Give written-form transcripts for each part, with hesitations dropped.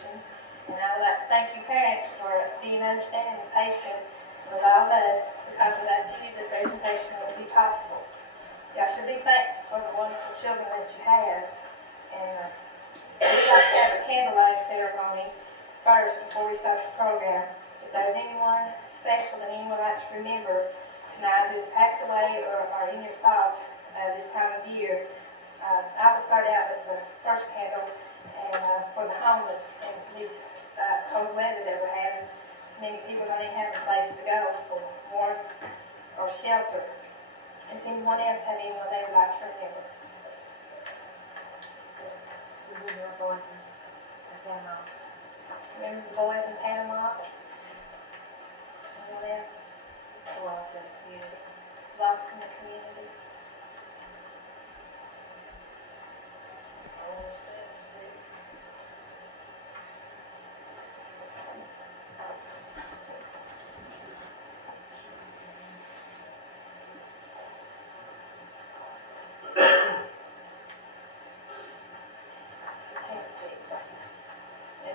traditions. And I would like to thank you parents for being understanding and patient with all of us, because without you, the presentation would be possible. Y'all should be thankful for the wonderful children that you have. And we'd like to have a candlelight ceremony first before we start the program. If there's anyone special that anyone would like to remember tonight who's passed away or are in your thoughts this time of year, I will start out with the first candle and for the homeless and this cold weather that we're having. So many people don't even have a place to go for warmth or shelter. Does anyone else have anyone they would like to remember? Remember the boys in Panama. Remember the boys in Panama? Anyone else? Who else in the community? Lost in the community?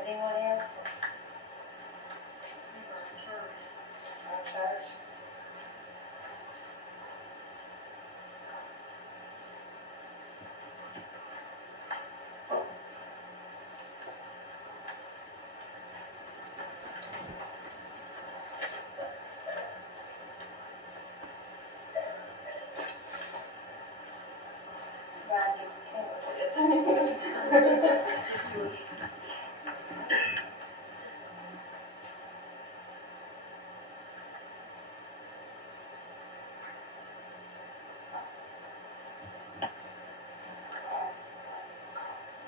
Anyone else? Our church. God needs a candle for this.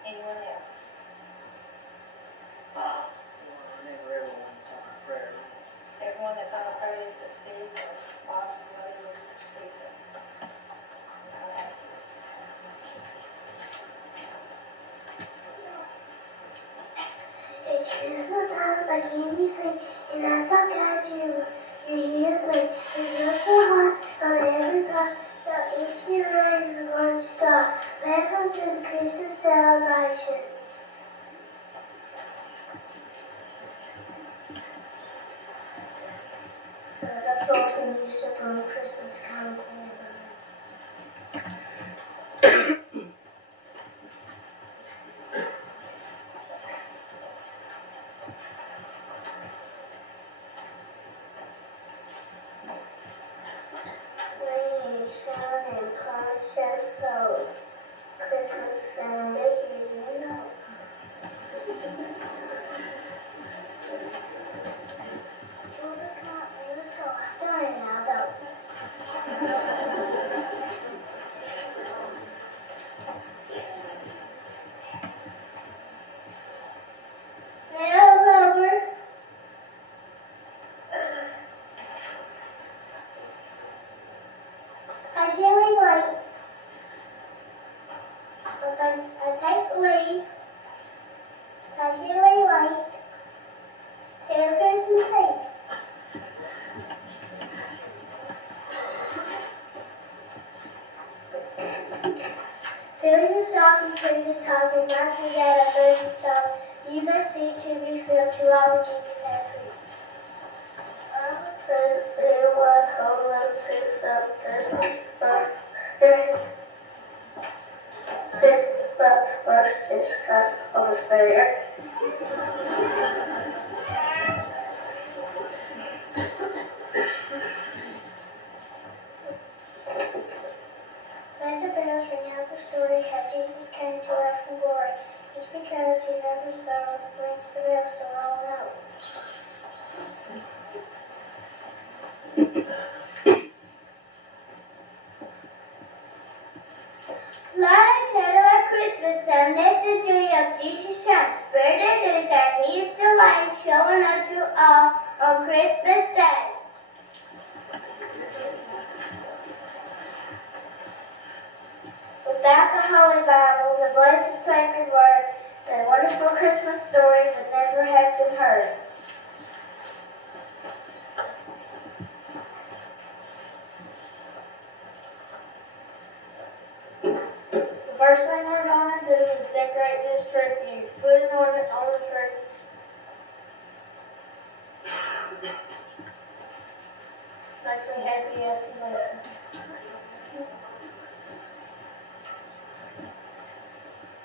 Anyone else? Remember everyone that's on our prayer list. Everyone that's on the prayer list is Steve or Lost, whatever Steve said. Okay. It's Christmas time, like candy sing, and I saw God, you're here with me. It's just so hot on every block, so if you're ready, we're going to start. Welcome to the Christmas celebration. The floating music from Christmas Carol. Rain, shine, and clouds just so. Christmas and Mickey, you know. Children can't use so darn now, though. Hello, Robert. I really like. I take leave. I really like. Till Christmas Eve. Filling the stocking, putting the top, and not to forget our birds and stuff. You must see to be filled to all Jesus has for you. There was homeless first discussed on the stair. Let the bells ring out the story how Jesus came to earth from glory. Just because he never saw rings the bell so all know. Light a candle at Christmas time, let the joy of Jesus shine. Spread the news that he is the light, showing up to all on Christmas Day. Without the Holy Bible, the blessed sacred word, the wonderful Christmas story would never have been heard. The first thing we're going to do is decorate this tree for you. Put it on the tree Makes me happy as can be.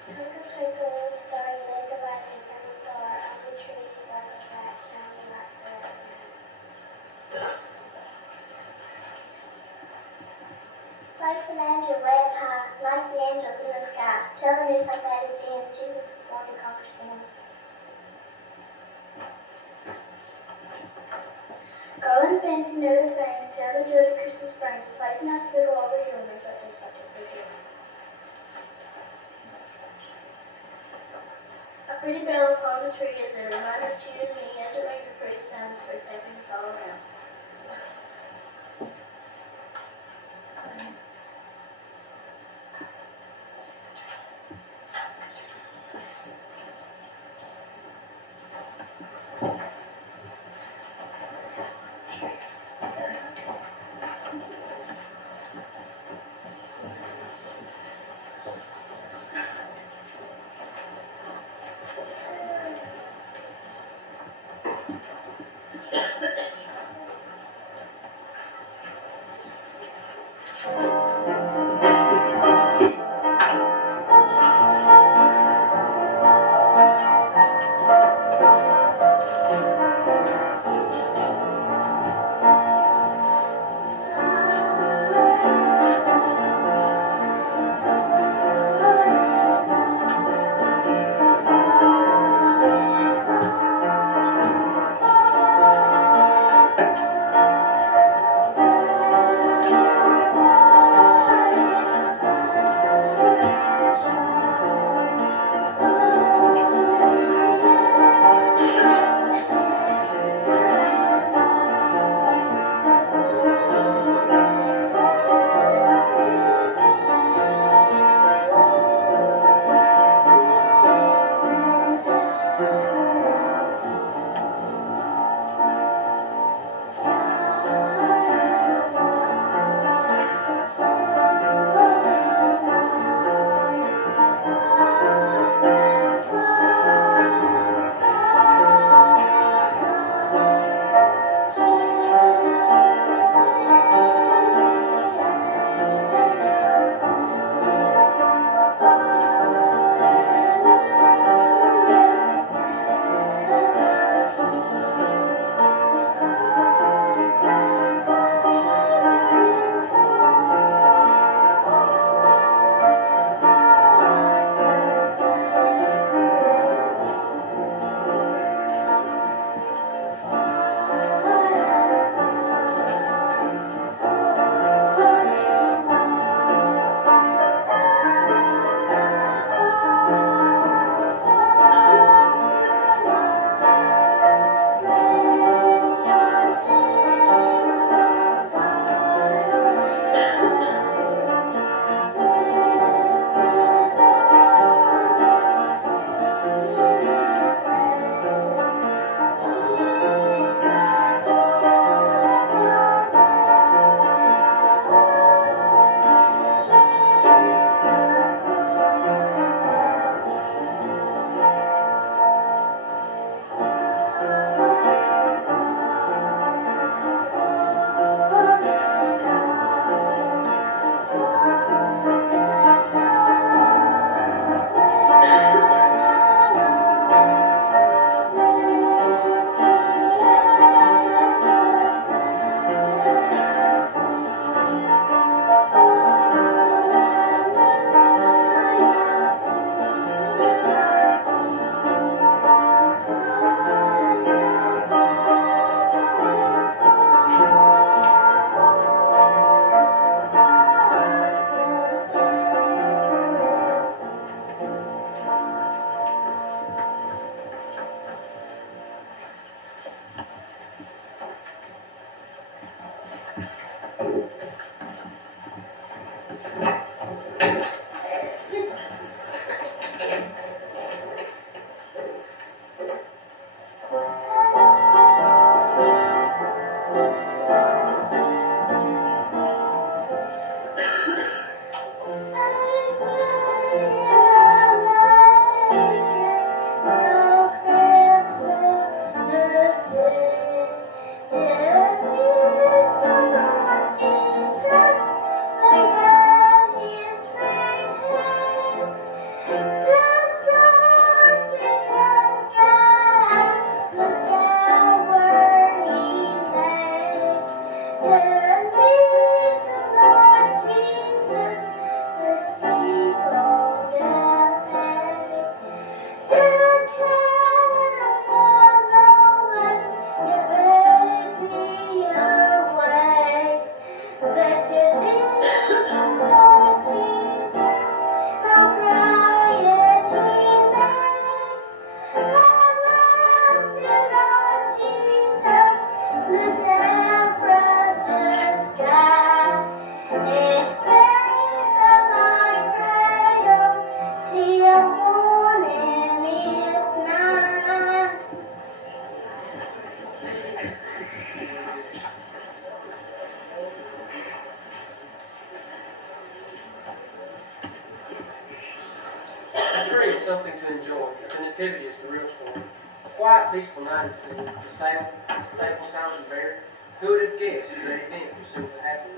Twinkle, twinkle, little star, you made the rising from afar. On the tree, sparkle bright, shining like the lightning. Like some angel way up high, like the angels in the sky. Tell the news like that at the end. Jesus is born to conquer sin. Garland fancy know the things, tell the joy of Christmas brings. Place an icicle over your room, but just participate. A pretty bell upon the tree is a reminder to you and me as it rings a pretty sound for its happiness all around. The tree is something to enjoy. The nativity is the real story. A quiet, peaceful night is seen. The stable sounds are buried. Who would have guessed a great event was soon to happen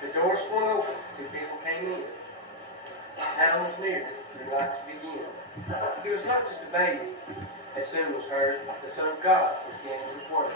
there? The door swung open. Two people came in. The town was near. The life to begin. He was not just a baby. As soon was heard, the Son of God began his work.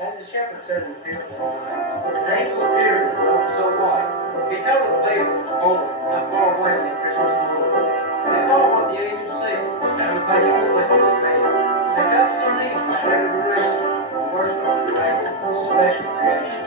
As the shepherd sat in the field one night, an angel appeared in a robe so white. He told him a baby that was born not far away on that Christmas morning. They thought what the angel said, found a baby asleep in his bed. They fell to their knees for great adoration and worshiped the great, special creation.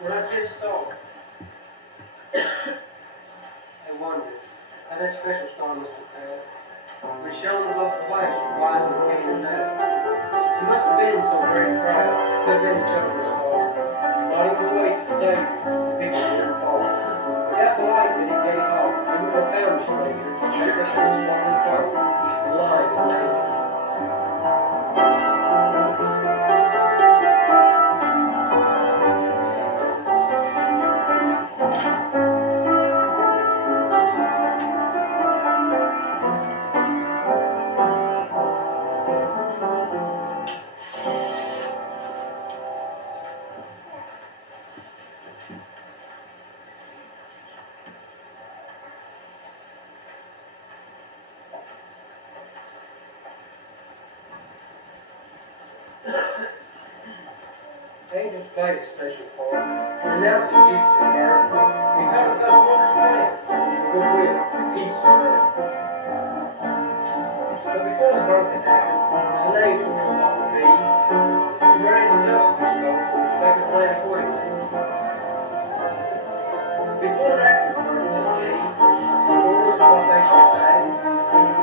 When I said star, I wondered how that special star must have felt. It shone above the place where wise men came and died. He must have been so very proud to have been the chosen star, not even the way to the Savior, the people didn't fall. Without the light that it gave off, they would have found the stranger, wrapped up in swaddling clothes, and lying in a manger. Angels played a special part in announcing Jesus' birth. They taught of God's wondrous plan for goodwill and peace on earth. But before the birth had happened, there was an angel told what would be. To Mary and Joseph he spoke, which they could plan accordingly. Before and after the birth they came, orders of what they should say.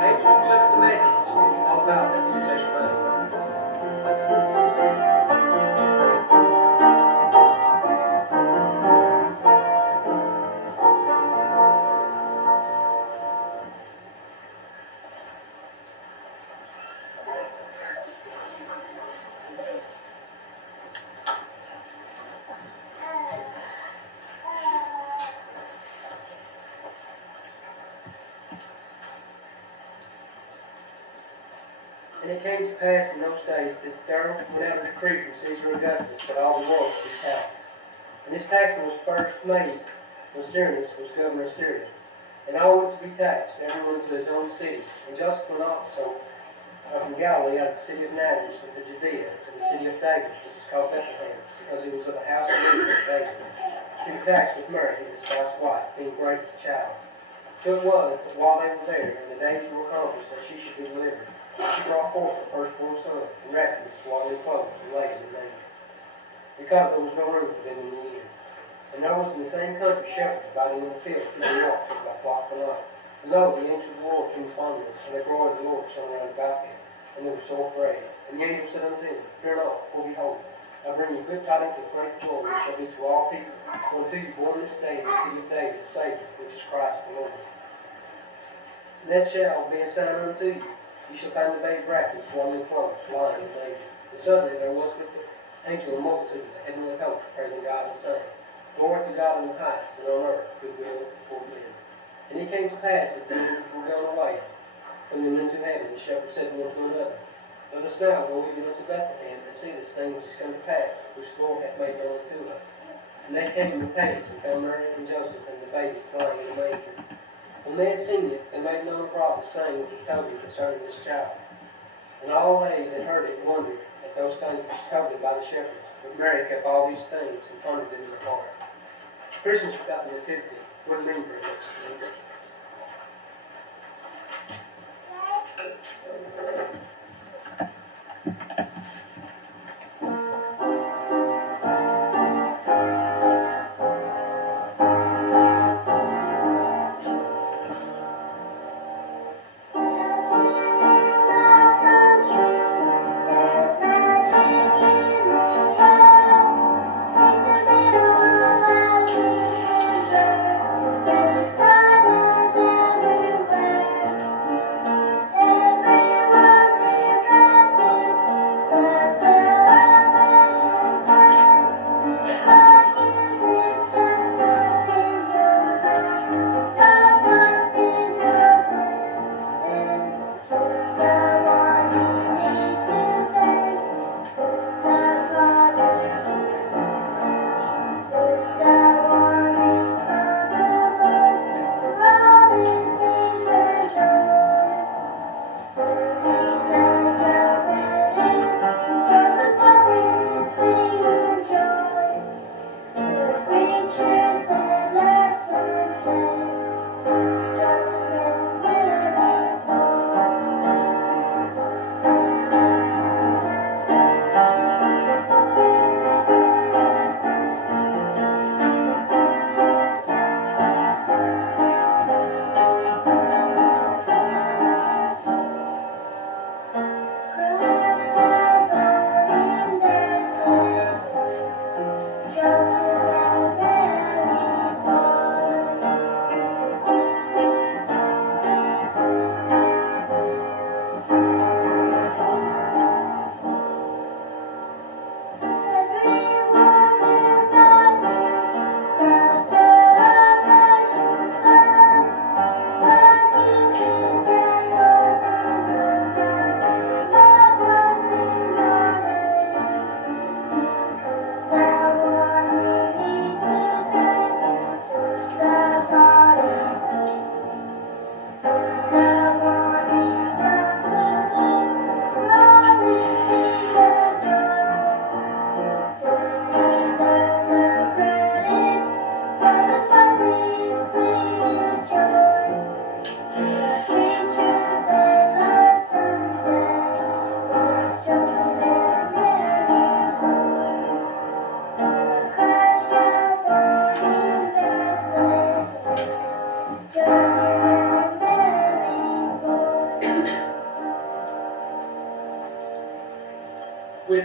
Angels delivered the message all about that special day. And it came to pass in those days that there went out a decree from Caesar Augustus that all the world should be taxed. And this taxing was first made when Cyrenius was governor of Syria. And all went to be taxed, everyone to his own city. And Joseph went also from Galilee out of the city of Nazareth of the Judea to the city of David, which is called Bethlehem, because he was of the house of David, to be taxed with Mary, his espoused wife, being great with child. So it was that while they were there, and the days were accomplished that she should be delivered, she brought forth her firstborn son, and wrapped him in swaddling clothes, and laid him in a manger, because there was no room for them in the inn. And there was in the same country shepherds abiding in the field, keeping watch over their flock by night. And lo, the angel of the Lord came upon them, and the glory of the Lord shone round about them, and they were so afraid. And the angel said unto them, Fear not, for behold, I bring you good tidings of great joy, which shall be to all people. For unto you born this day in the city of David a Savior, which is Christ the Lord. And that shall be a sign unto you. You shall find the babe wrapped in swaddling clothes, lying in a manger. And suddenly there was with the angel a multitude of the heavenly host, praising God and saying, Glory to God in the highest, and on earth goodwill toward men. And it came to pass, as the angels were gone away from them into heaven, the shepherds said one to another, Let us now go even unto Bethlehem, and see this thing which is come to pass, which the Lord hath made known unto us. And they came with haste, and found Mary and Joseph, and the baby lying in a manger. When they had seen it, they made known abroad the saying which was told them concerning this child. And all they that heard it wondered at those things which were told them by the shepherds. But Mary kept all these things and pondered them in her heart. Christmas without the nativity wouldn't mean very much to me. Excitement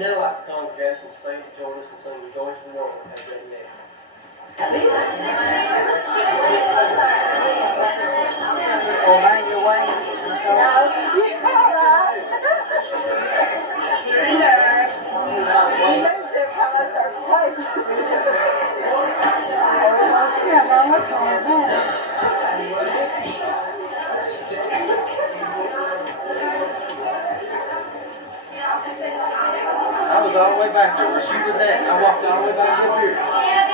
now like the congregation stay to join us and sing the joys of the world as they next. Oh, man, you're waiting. I was all the way back there where she was at, and I walked all the way back up here.